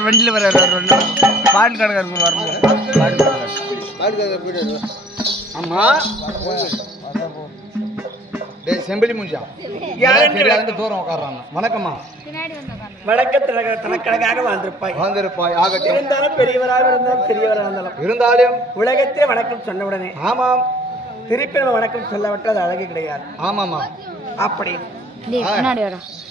அவர் வண்டியில் வர பாட்டு கடைக்காரங்க வரணும். ஆமா செம்பிளி மூஞ்சா தூரம் உட்கார்றாங்க. வணக்கம்மா. வணக்கத்திற்காக வந்திருப்பாய் ஆகட்டும். இருந்தாலும் பெரியவராக இருந்தாலும் சிறியவராக இருந்தாலும் உலகத்தே வணக்கம் சொன்ன உடனே ஆமாம் திருப்பி நம்ம வணக்கம் சொல்லவிட்டு அது அழகு கிடையாது. ஆமாமா. அப்படி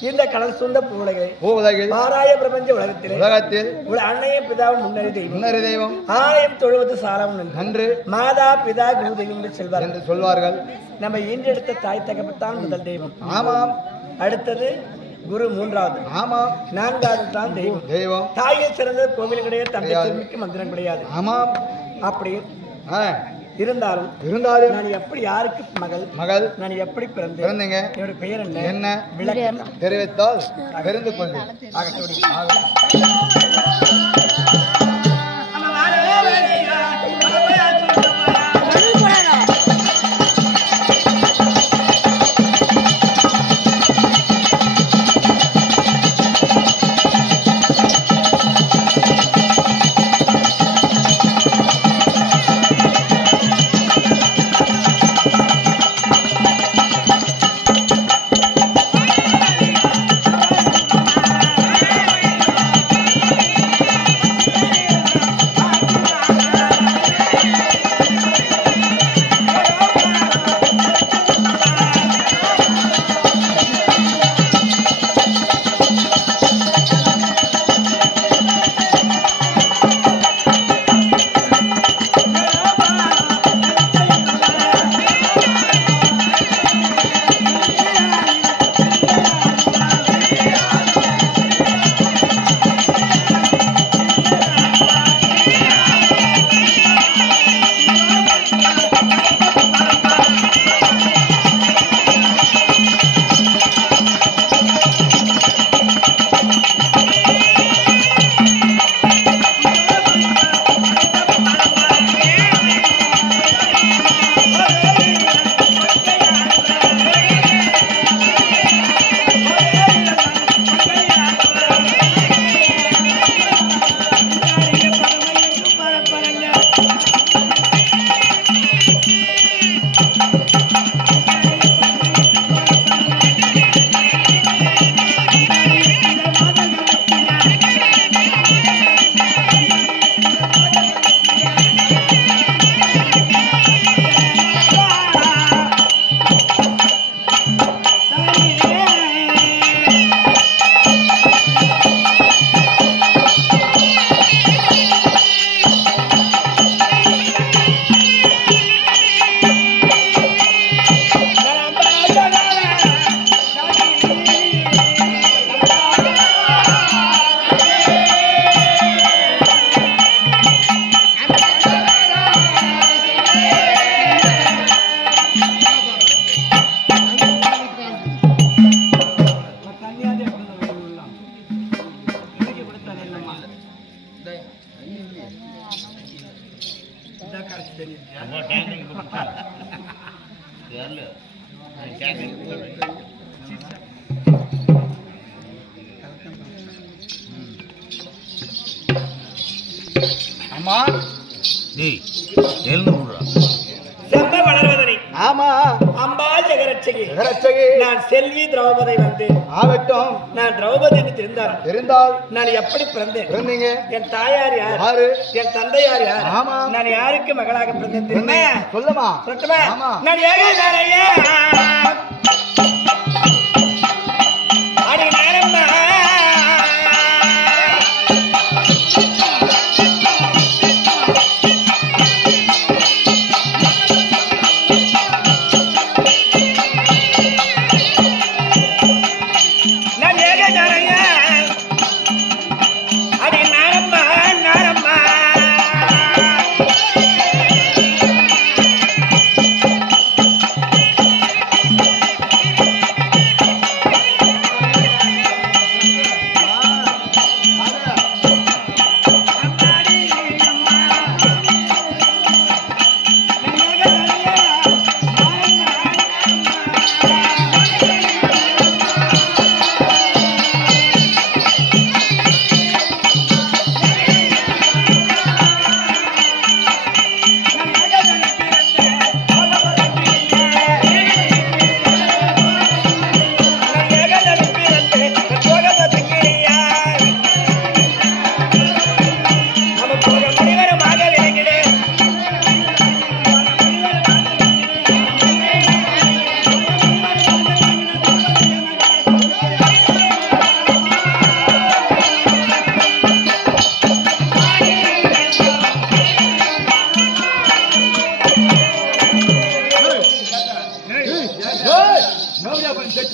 இந்த கடல் சூழ்ந்த பூவுலகில் ஆராய பிரபஞ்ச உலகத்தில் அன்னையும் பிதாவும் முன்னறி தெய்வம் ஆலயம் தொழுவது சாலம் நன்று மாதா பிதா குரு தெய்வம் என்று சொல்வார்கள். நம்ம ஈன்றெடுத்த தாய் தகப்பத்தான் முதல் தெய்வம். ஆமாம். அடுத்தது குரு மூன்றாவது. ஆமாம். நான்காவது தான் தெய்வம். தாயை சிறந்த கோவில் கிடையாது, தந்தை சிறுமிக்கு மந்திரம் கிடையாது. ஆமாம். அப்படி இருந்தாலும் நான் எப்படி யாருக்கு மகள் நான் எப்படி பிறந்தேங்க என்னோட பெயர் என்ன விளக்கம் தெரிவித்தால் தெரிந்து கொள்ளும். அம்மா டேய் எழுந்து போடுறா. செம்ப வளர்வதனை ஆமா அம்பா ஜெகரட்சகி நான் செல்வி திரௌபதி வந்து ஆகட்டும். நான் திரௌபதி தெரிந்தால் நான் எப்படி பிறந்தேன்? என் தாயார் யாரு? என் தந்தையார் யார்? நான் யாருக்கு மகளாக பிறந்தேன்? சொல்லுமா சொல்லட்டுமா? நான் ஏகதாரையா அடி நேரம்மா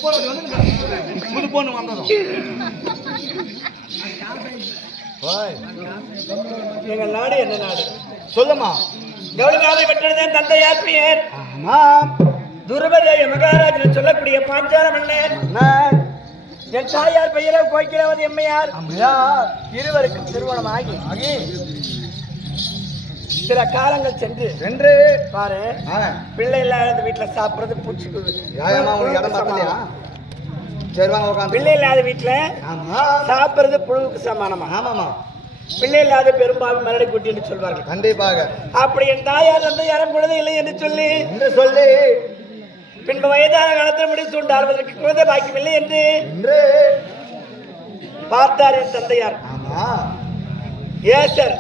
புது பொண்ணு வந்ததும் எங்கள் நாடு என்ன நாடு சொல்லுமா. கௌரவாவை பெற்றதன் தந்தையார் பெயர் ஆமாம். துருபதேய மகாராஜன் சொல்லக்கூடிய பாஞ்சால மன்னர். என் தாயார் பெயரை கோய்க்கிறவது எம்மையார். இருவருக்கும் திருமணமாகி சில காலங்கள் சென்று பாரு பிள்ளை இல்லாத வீட்டுல சாப்பிடுறது பூச்சிக்குது. பிள்ளை இல்லாத வீட்டுல சாப்பிடுறது புழுவுக்கு சமானமா. ஆமாமா. பிள்ளை இல்லாத பெரும்பாலும் மரடி குட்டி என்று சொல்வார்கள். கண்டிப்பாக. அப்படி என் தாயார் வந்து யாரும் குழந்தை இல்லை என்று சொல்லி பின்பு வயதான காலத்தில் முடிச்சு உண்டாடுவதற்கு குழந்தை பாக்கியமில்லை என்று பார்த்தார் என் தந்தையார். ஏசர்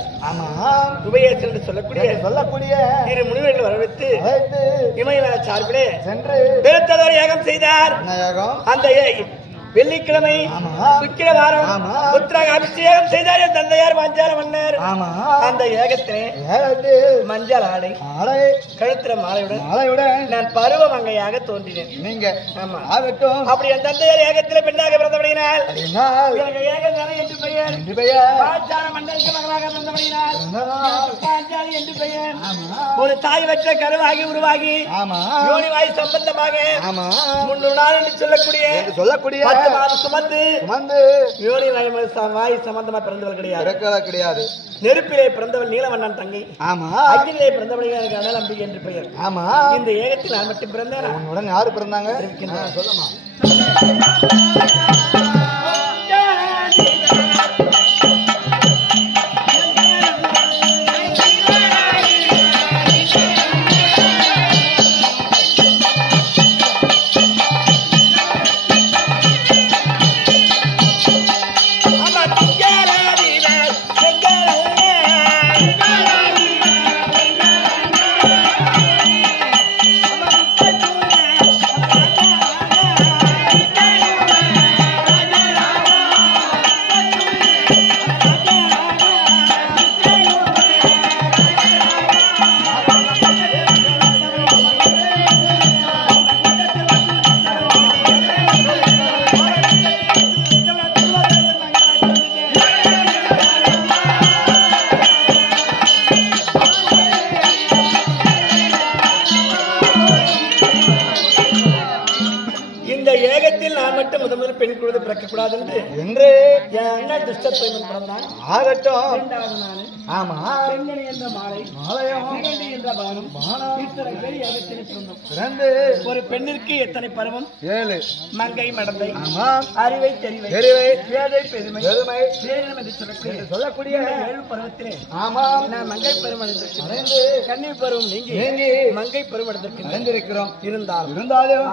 உபயேசர் என்று சொல்லக்கூடிய இரு முனிவர்கள் வரவேற்று இமயமலை சார்பிலே சென்று பெருத்ததொரு யாகம் செய்தார். அந்த வெள்ளிக்கிழமை சுக்கிரவாரம் புத்திரக அபிஷேகம் செய்தார் என் தந்தையார் மஞ்சால மன்னர். அந்த ஏகத்திலே மஞ்சள் ஆடை கழுத்திர மாலையுடன் நான் பருவ மங்கையாக தோன்றினேன். நீங்க அப்படி என் தந்தையார் ஏகத்திலே பெண்ணாக பிறந்தபடியினால் ஏகம் என்று பெயர். பாஞ்சால மன்னருக்கு மகளாக பிறந்தபடியினால் பாஞ்சாலி என்று பெயர். ஒரு தாய் வற்ற கருவாகி உருவாகி யோனி வாய் சம்பந்தமாக 300 நாள் என்று சொல்லக்கூடிய சுமந்து யோனி வாய் சம்பந்தமா பிறந்தவள் கிடையாது. நெருப்பிலே பிறந்தவள் நீலவண்ணன் தங்கை. அக்கிலே பிறந்தவள் எனக்கு அனல் அம்பி என்று பெயர். இந்த ஏகத்தில் நான் மட்டும் பிறந்தேன். யாரு பிறந்தாங்க சொல்லுமா. பெண் குழந்தை பிறக்க கூடாது என்று என்ன துஷ்டத்தை ஆகட்டும். ஆமா என்ற ஒரு பெண்ணிற்கு எத்தனை பருவம்? 7. மங்கை மடந்தை அறிவை தெரிவை ஏழை பெருமை என்று சொல்லக்கூடிய 7 பருவத்திலே நான் மங்கை பருவம் கண்ணீர் பருவம் நீங்கி மங்கை பருவம் அடைந்திருக்கிறோம். இருந்தாலும்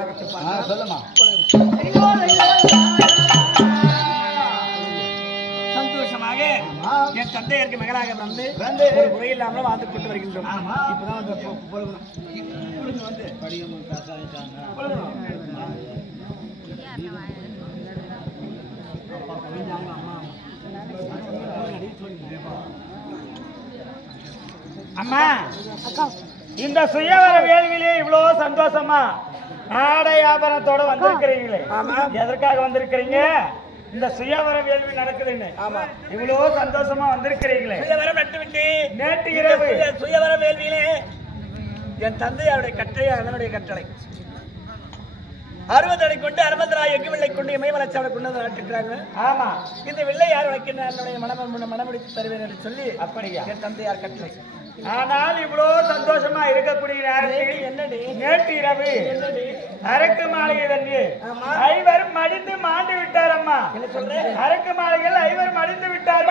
சொல்லுமா. சந்தோஷமாக என் தந்தையருக்கு மகளாக வந்து ஒரு முறை இல்லாமல் வாழ்ந்து கொண்டு வருகின்றோம். இப்பதான் அம்மா இந்த சுயவர வேள்வியிலே இவ்வளவு சந்தோஷமா ஆடை ஆபரணத்தோட வந்திருக்கிறீங்களே, எதற்காக வந்திருக்கிறீங்க? இந்த சுயவர வேள்வி நடக்குதுன்னு இவ்வளவு சந்தோஷமா வந்திருக்கிறீங்களே. நேற்று இரவு சுயவர வேள்வியிலே என் தந்தையாருடைய கட்டளை அண்ணனுடைய கட்டளை 60 அடி கொண்டு 60 எக்கு வெள்ளை கொண்டு இமயமலைச்சாலை கொண்டு நாட்டுக்கிறாங்க. ஆமா, இந்த வெள்ளை யார் வைக்கின்ற என்னுடைய மனமுடித்து தருவேன் என்று சொல்லி அப்படியா என் தந்தையார் கட்டளை. ஆனால் இவ்வளவு சந்தோஷமா இருக்கக்கூடிய நேரத்தில் என்னடி நேற்று இரவு அரக்கு மாளிகை தண்ணி ஐவரும் மடிந்து மாண்டு விட்டார். அம்மா என்ன சொல்றேன்? அரக்கு மாளிகையில் ஐவரும் மடிந்து விட்டார்.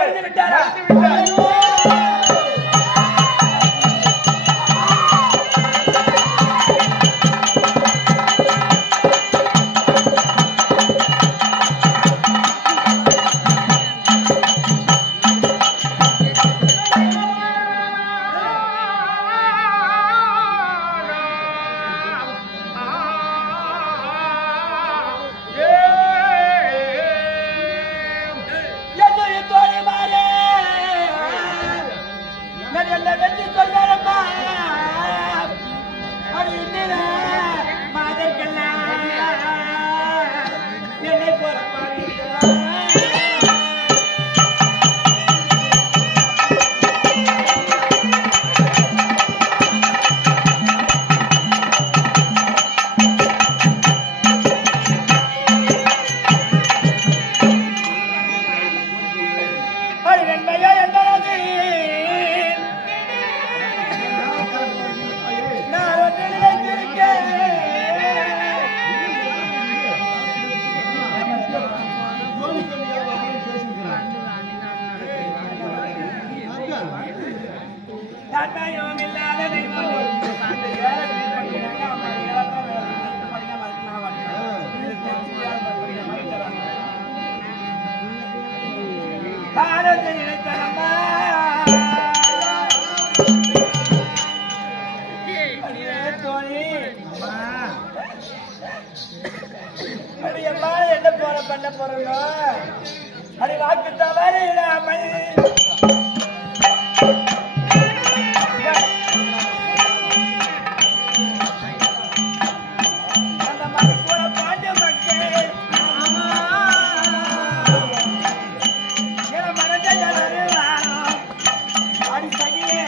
மனதை நினைத்தனம்மா தோழி அடி அம்மா என்ன பண்ண போறோம் அடி வாக்கு தவறு இடாமல் அந்த மணி கூட பாண்டு மக்கள் என மனதை அடி சகியே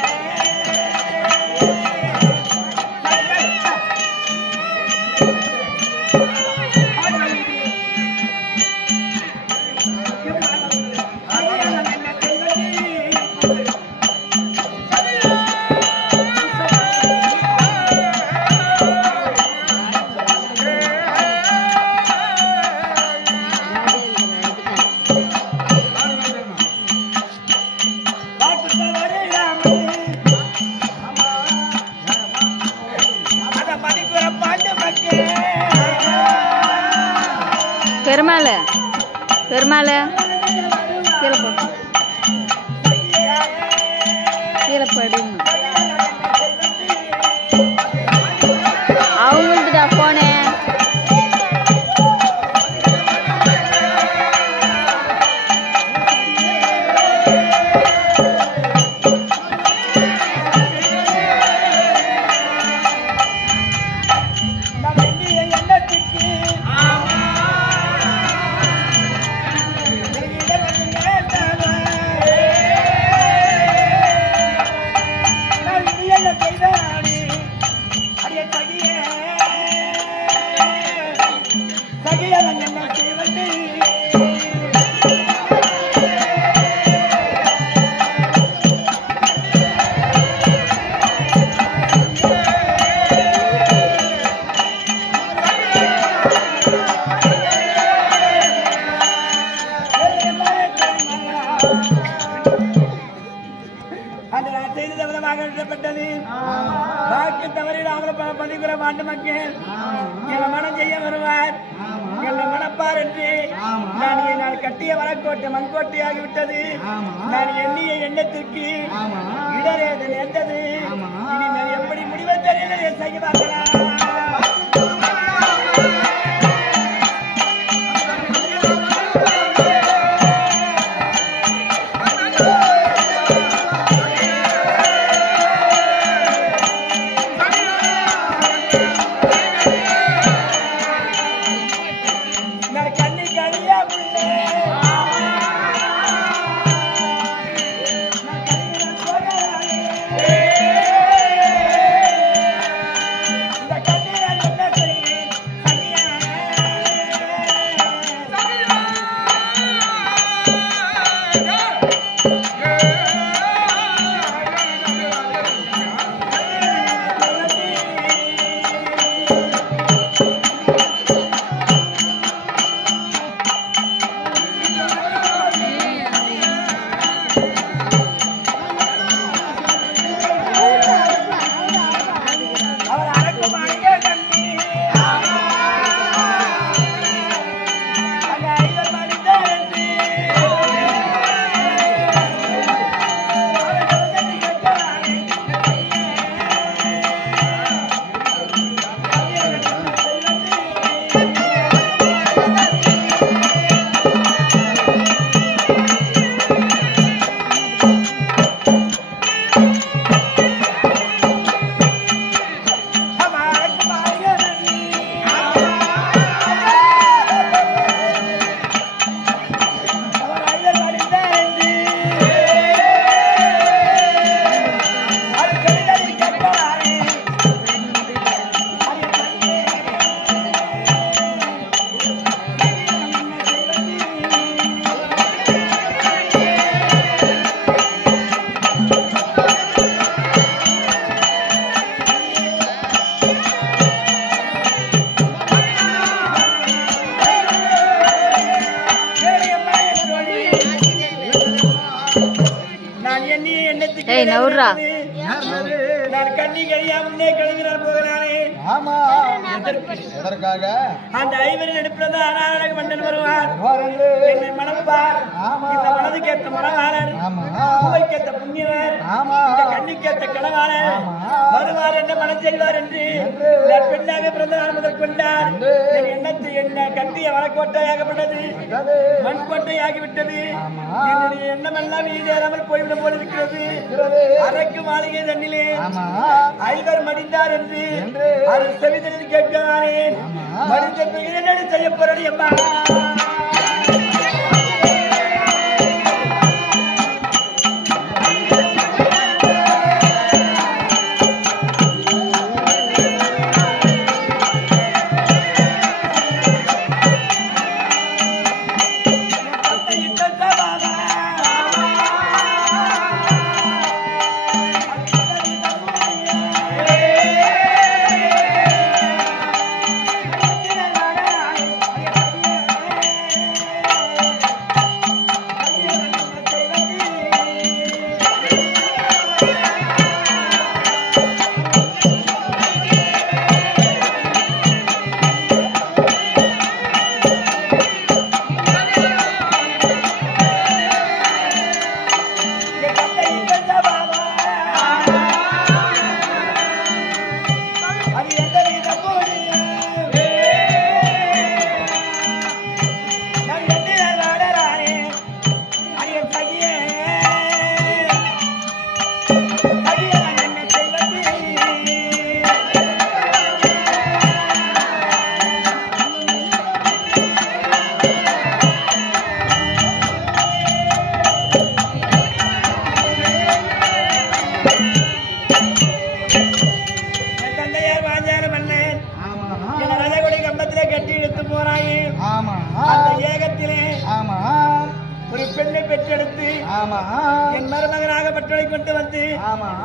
பெருமாளே கீழே படுங்க அவங்கள்ட்ட போனே வாக்கு தவறில் அவரை பதிகுற மாட்டு மக்கள் என் மனம் செய்ய வருவார் என்னை மனப்பார் என்று நான் கட்டிய வனக்கோட்டை மண்கோட்டையாகிவிட்டது நான் எண்ணிய எண்ணத்திற்கு இடரேது நேர்ந்தது இனிமேல் எப்படி முடிவை தெரியல செய்வார்களா நான் கண்ணி கழியா முன்னே கழுவினார் போகிறானே எதற்காக அந்த ஐவரில் எடுப்பது அனாரக மன்னன் வருவார் என்னை மணப்பார் இந்த மனதுக்கேற்ற மனவாளர் பூவைக்கேற்ற புண்ணியவர் இந்த கண்ணிக்கேற்ற கணவாளர் வருவார் என்ற மனம் செய்வார் என்று நான் பெண்ணாக பிறந்த நான் முதல் கொண்டார் என் எண்ணத்தை என்ன கட்டிய வனக்கோட்டையாகப்பட்டது மண்கோட்டையாகிவிட்டது என்னுடைய எண்ணமெல்லாம் ஈடேறாமல் போய்விடும் போல இருக்கிறது அரக்கு மாளிகை தண்ணிலே ஐவர் மடிந்தார் என்று அது செவிதலில் கேட்கிறானேன் மடிந்த பிறகு என்னடி செய்ய போறடி அம்மா ஒரு பெண்ணை பெற்றெடுத்து என் மருமகனாக பட்டளை கொண்டு வந்து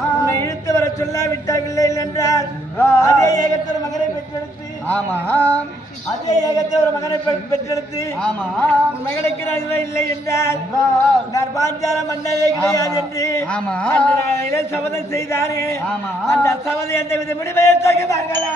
உன்னை இழுத்து வர சொல்லாவிட்டாவில்லை என்றால் அதே ஏகத்தில் ஒரு மகனை பெற்றெடுத்து அதே ஏகத்தில் ஒரு மகனை பெற்றெடுத்து உன் மகனுக்கு நான் இல்லை என்றால் நான் பாஞ்சால மன்னரே கிடையாது என்று சபதம் செய்தானே அந்த சபதம் எந்த வித முடிவை தகுவார்களா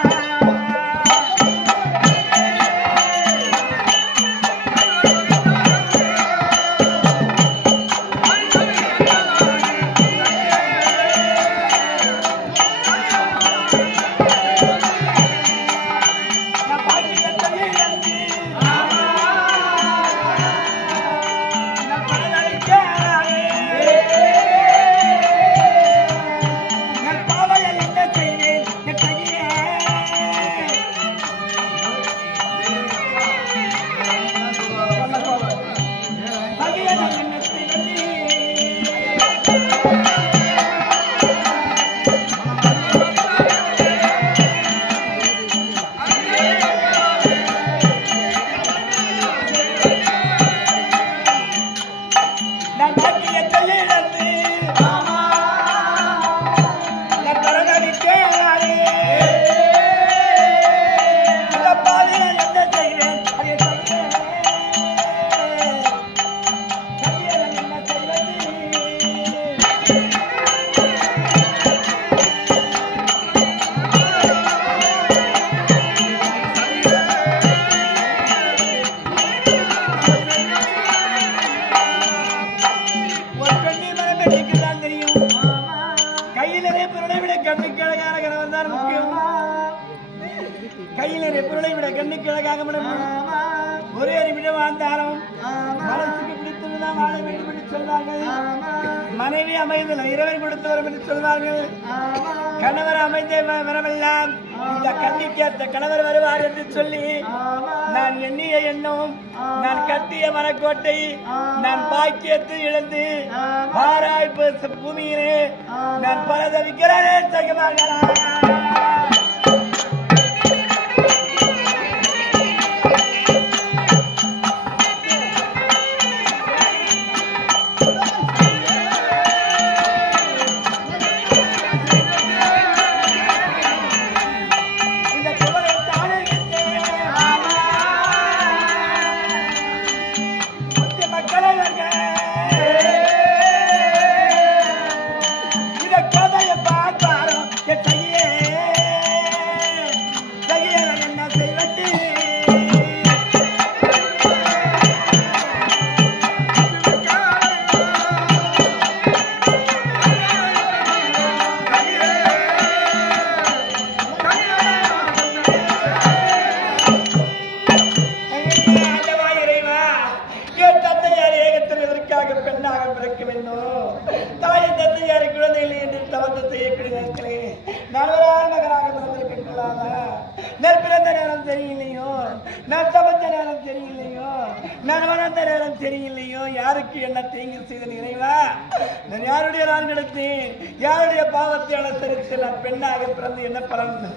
ஒரே நிமிடம் வாழ்ந்தாலும் மனசுக்கு பிடித்ததுதான் வாழ வேண்டும் என்று சொல்வார்கள். மனைவி அமைதல் இறைவன் கொடுத்தவரும் என்று சொல்வார்கள். கணவர் அமைந்த வரமெல்லாம் இந்த கண்ணிக்கேற்ற கணவர் வருவார் என்று சொல்லி நான் எண்ணிய எண்ணம் நான் கட்டிய மரக்கோட்டை நான் பாக்கியத்து இழந்து ஆராய்ப்பு பூமியிலே நான் பரதவிக்கிறேன் தகுமார்களா. Yeah. நடுவரான மகனாக பிறந்திருக்கலாமா? நற்பிறந்த நேரம் தெரியலையோ, நற்சமந்த நேரம் தெரியலையோ, நான் வளர்ந்த நேரம் தெரியலையோ, யாருக்கு என்ன தீங்கு செய்த நிறைவா? நான் யாருடைய நான் கிடைத்தேன்? யாருடைய பாவத்தை அனுசரித்து நான் பெண்ணாக பிறந்து என்ன பலன்?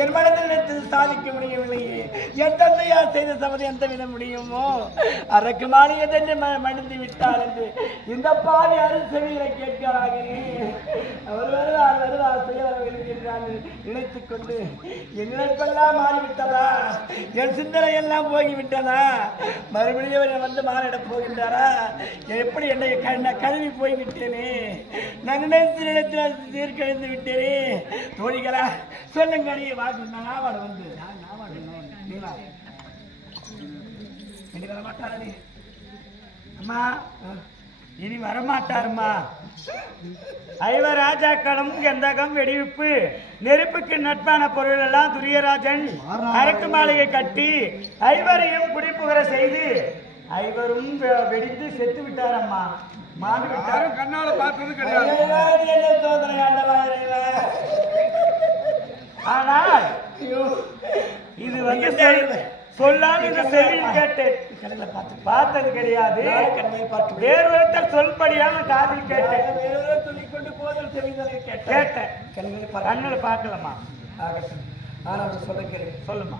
என் மனதில் நினைத்து சாதிக்க முடியவில்லையே. என் தந்தையார் செய்த சமதி எந்த விட முடியுமோ? அரக்கு மாளிகை மடிந்து விட்டார் என்று இந்த பாவி அருசெவிகளை கேட்கிறாகிறேன். அவர் வருவார் நினைத்துக் கொண்டு என் நினைப்பெல்லாம் மாறிவிட்டதா? என் சிந்தனை எல்லாம் போய்விட்டதா? மறுபடியும் வந்து மாறிடப் போகின்றாரா? எப்படி என்னை கழுவி போய்விட்டேனே, நான் நினைத்து தீர்க்கழிந்து விட்டேனே. தோழிகளா சொல்லுங்க, நீ வாட வந்து இனி வரமாட்டாரா? நீ அம்மா இனி வரமாட்டாருமா. ஐவராஜாக்களும் கந்தகம் வெடிவிப்பு நெருப்புக்கு நட்பான பொருள் எல்லாம் துரியராஜன் அரக்கு மாளிகை கட்டி ஐவரையும் குடிப்புகர செய்து ஐவரும் வெடித்து செத்து விட்டாரம்மா. மாண்டு விட்டாரும் கண்ணால பார்த்தது கிடையாது. சோதனை ஆனால் இது வந்து சொல்லாம இந்த செவியில் கேட்டேன், பார்த்தது கிடையாது. வேறு ஒருத்தர் சொல்படியாக காதில் கேட்டேன், கேட்டேன், கண்ணில் பார்க்கலாமா? சொல்லுமா?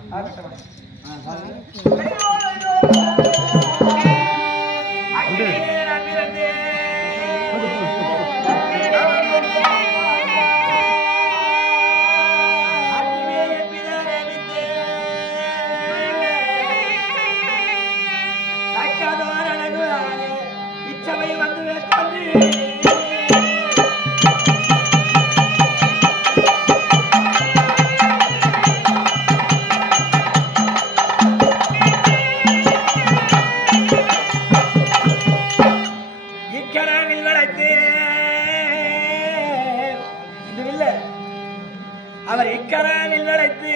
அவர் இக்கரானில் வளைத்து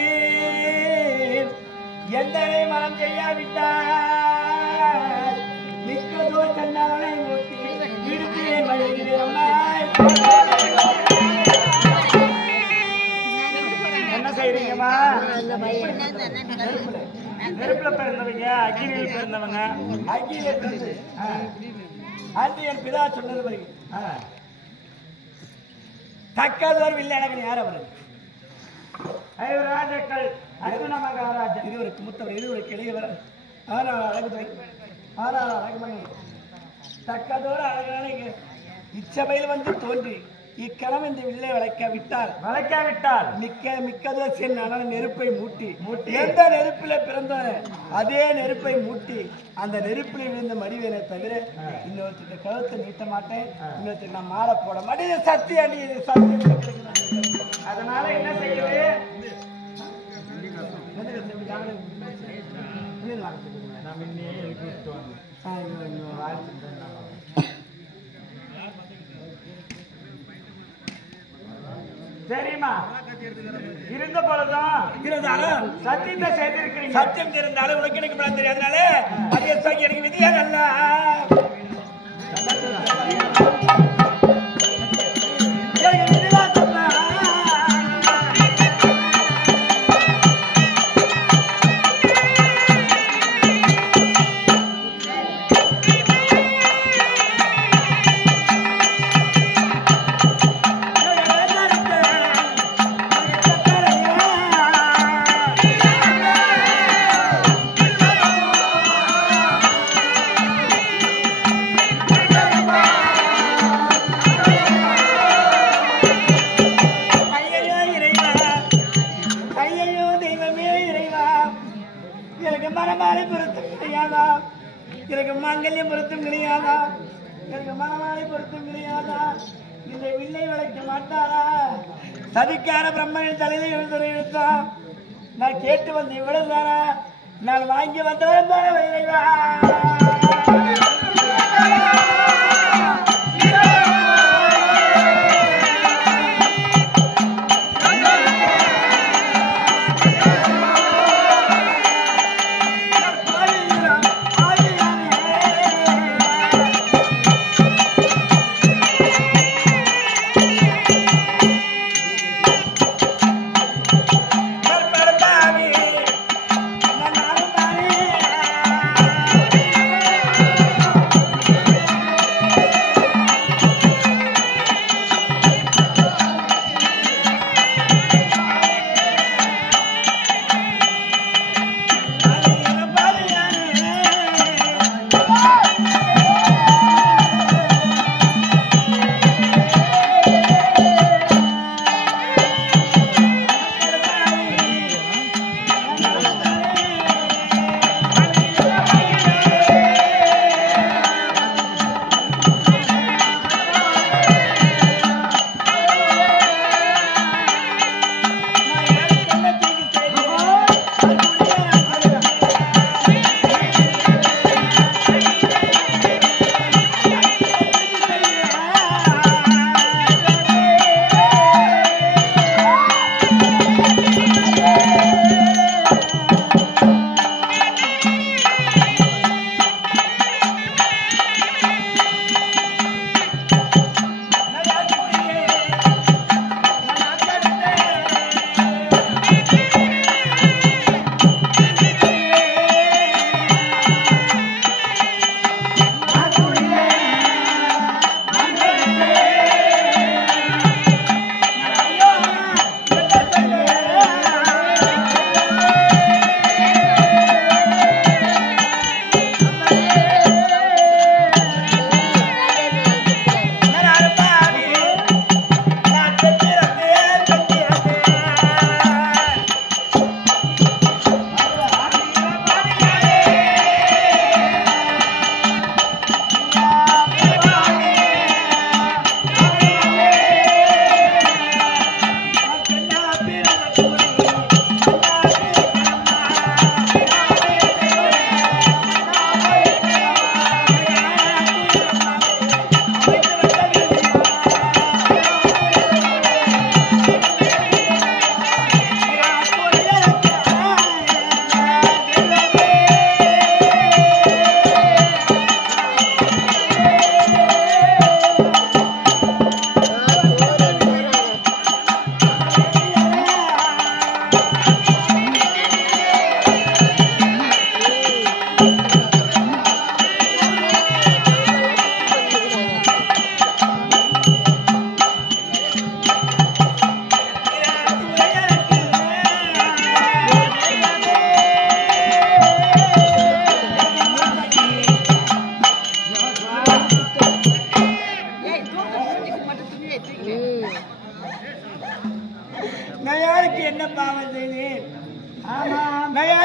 எந்தனை மனம் செய்யாவிட்டார் மிக்கதோ தன்னாலை மூட்டி இடுப்பிலே மழைகிறமாய். என்ன செய்றீங்கம்மா? நெருப்புல பிறந்தவங்க, அக்கினியில் பிறந்தவங்க. அக்கினியில பிறந்து ஆண்டி என் பிதா சொன்னது வரைக்கும் தக்கதோர் வில்லழகன் யார்? அவர் ராஜாக்கள் அர்ஜுன மகாராஜா. இருவருக்கு முத்தவர், இருவருக்கு இளையவர். ஆனால் அழகுதுறை, ஆனால் அழகுமணி தக்கதோடு அழகான இச்சபையில் வந்து தோன்றி இக்கிழமை இந்த வில்லை வளைக்காவிட்டால் மிக்கதோ சென்ன நெருப்பை மூட்டி எந்த நெருப்பில பிறந்த அதே நெருப்பை மூட்டி அந்த நெருப்பில் விழுந்த மடிவேனை தவிர இன்னொருத்தருக்கு கழுத்தை நீட்ட மாட்டேன், இன்னொருத்தருக்கு நான் மாலை போட மாட்டேன். சத்தி அடி சத்தி. அதனால என்ன செய்யுது? சரிமா, இருந்த பொழுதும் சத்தியத்தை செய்திருக்கிறீங்க. சத்தியம் இருந்தாலும் உனக்கு எனக்கு தெரியும். அதனால அதே எனக்கு விதியா நல்லா எனக்கு மாங்கல்யம் பொருத்தம் கிடையாதா? எனக்கு மனமாலை பொருத்தம் கிடையாதா? இந்த வில்லை வளைக்க மாட்டாரா? சதிக்கார பிரம்மனின் தலையில எழுத்தா நான் கேட்டு வந்து இவ்வளவு தானா? நான் வாங்கி வந்தவன் தானே வைரவா.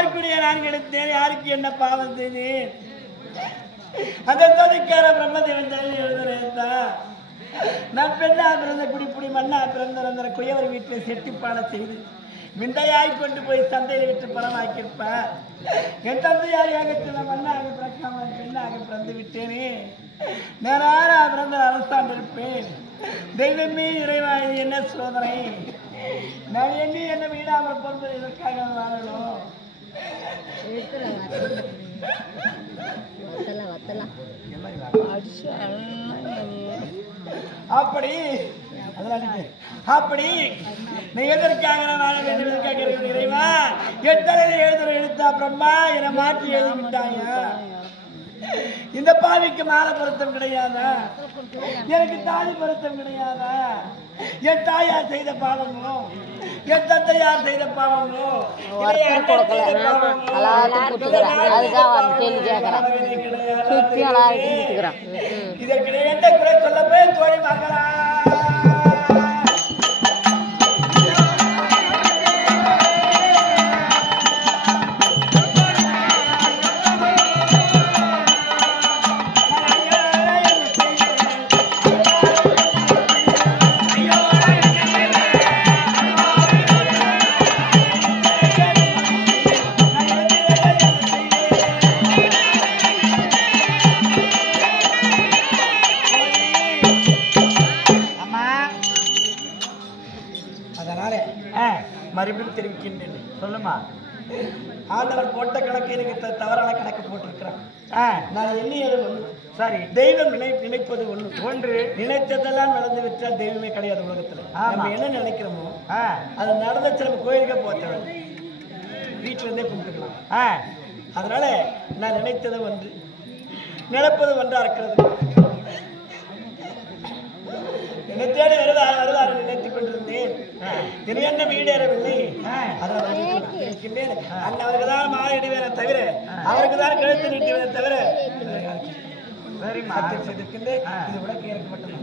சொல்லக்கூடிய நான் கிடைத்தேன், யாருக்கு என்ன பாவம் செய்தேன்? அந்த சதிக்கார பிரம்மதேவன் தலையில் எழுதுறேன். நான் பெண்ணா பிறந்த குடிப்புடி மண்ணா பிறந்த குயவர் வீட்டில் செட்டிப்பாட செய்து மிண்டையாய் கொண்டு போய் சந்தையில் விட்டு பணமாக்கியிருப்பேன். என் தந்தையார் ஏகத்தில் மண்ணாக பிறக்காம பெண்ணாக பிறந்து விட்டேனே. நேராக பிறந்த அரசாண்டு இருப்பேன். தெய்வமே இறைவா, இது என்ன சோதனை? நான் எண்ணி என்ன வீடாமல் பிறந்தது இதற்காக வாழணும். அப்படி அப்படி நீ எதற்காக வாழ வேண்டும் எதற்காக இறைவா? எத்தனை எழுதுற எழுத்தா பிரம்மா என மாற்றி எழுதி விட்டாயா? இந்த பாவிக்கு மாலை பொருத்தம் கிடையாதா? எனக்கு தாலி பொருத்தம் கிடையாதா? என் தாயார் செய்த பாவங்களோ, என் தந்தையார் செய்த பாவங்களோ, இதற்கு எந்த குறை சொல்ல போய் தோழி மகளா? மறுபடியும் தெரிவிக்கின்றேன். சொல்லுமா. ஆண்டவர் போட்ட கணக்கு எனக்கு தவறான கணக்கு போட்டிருக்கிறான். நான் எண்ணியது ஒன்று. சரி, தெய்வம் நினைப்பது ஒன்று. நினைத்ததெல்லாம் நடந்து விட்டால் தெய்வமே கிடையாது உலகத்துல. நம்ம என்ன நினைக்கிறோமோ அது நடந்த சில கோயிலுக்கே போத்தவன் வீட்டுல இருந்தே கும்பிட்டுக்கலாம். அதனால நான் நினைத்தது ஒன்று, நினைப்பது ஒன்றா இருக்கிறது. நினைத்தேடு வருவார் நினைத்துக் கொண்டிருந்தேன். இது என்ன வீடேறவில்லை. அவருக்கு தான் மாறிடுவேன் தவிர, அவருக்கு தான் கழுத்து நீட்டுவேன் தவிர செய்திருக்கின்றேன். இது உலக ஏற்கப்பட்டது.